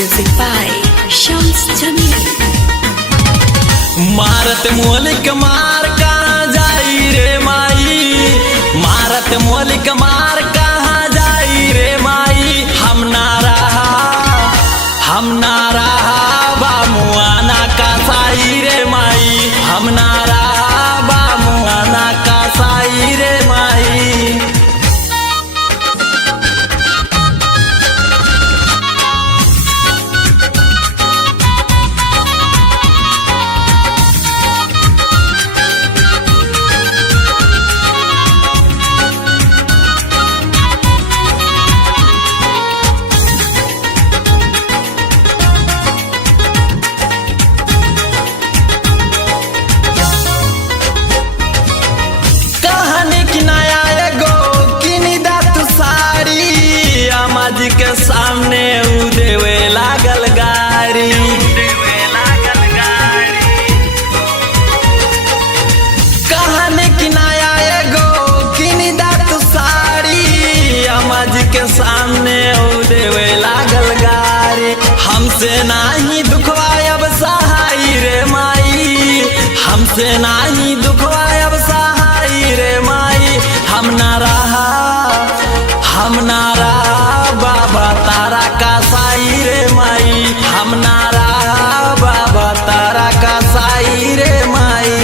Music by Shams Jamil. मारत मोलिक मार कहाँ जाई रे माई, मारत मोलिक मार कहाँ जाई रे माई। हम ना रहा बामुआना का साई रे माई, हम ना रहा बामुआना का साई रे माई। जी के सामने उ देवे लागल गारी, कहानी किनाया एगो किनी दात साड़ी। अम्मा जी के सामने उ देवे लागल गारी। हमसे नाही दुखवायब सहाई रे माई, हमसे नाही दुखवायब सहाई रे माई। हम ना रहा बाबा तारा का साई रे माई, हम ना रहा बाबा तारा का साई रे माई।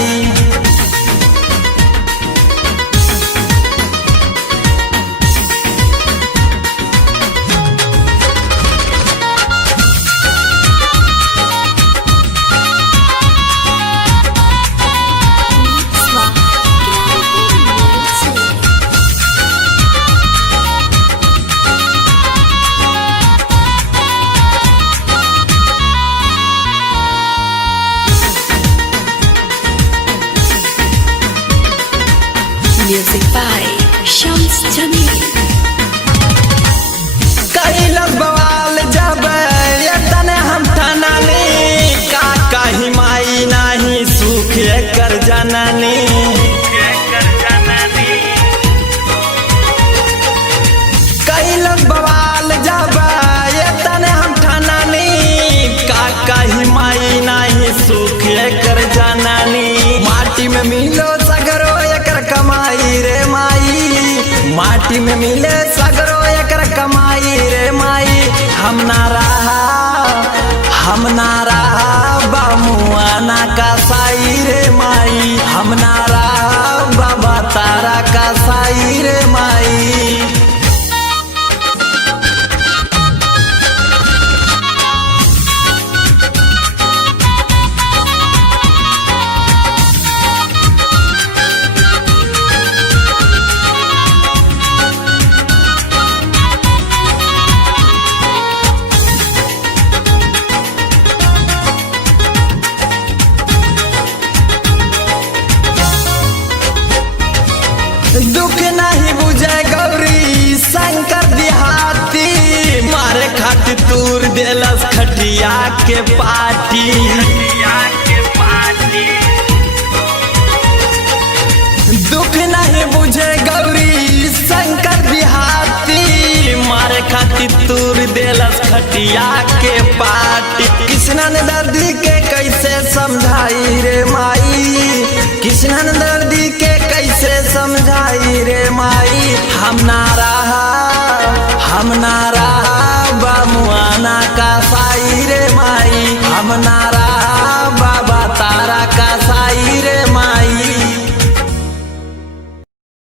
Music by Shams Jamil. कैलस बवाल जब ये तने हम ठानानी, का कही माई नाही सुख कर जननी। कैलस बवाल जब ये तने हम ठानानी, का कही माई नाही सुख कर जननी। माटी में मिलो सगरो एकर कमाई रे माई, माटी में मिले सगरो एकर कमाई रे माई। हम ना रहा बामुआना का साई रे माई, हम ना रहा बाबा तारा का साई रे माई। दुख नहीं बुझे गौरी शंकर देहाती, मारे खातिर तूर देलस खटिया के पाटी। दुख नहीं बुझे गौरी शंकर देहाती, मारे खातिर तूर देलस खटिया के पाटी। कृष्णन दर्दी के कैसे समझाई रे माई, कृष्णन दर्दी के कैसे समझाई रे माई। हम ना रहा